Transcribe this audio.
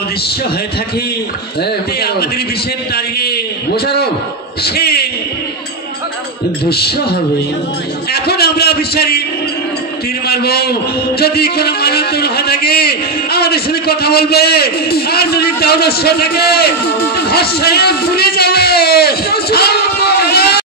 অদৃশ্য হয়ে থাকে আমাদের বিশেষ তারিখে সে দৃশ্য হবে। এখন আমরা বিচারি তীর মারবো, যদি কোনো মানবতর হয়ে থাকে আমাদের সাথে কথা বলবে, আর যদি তাও দৃশ্য থাকে ভরসায়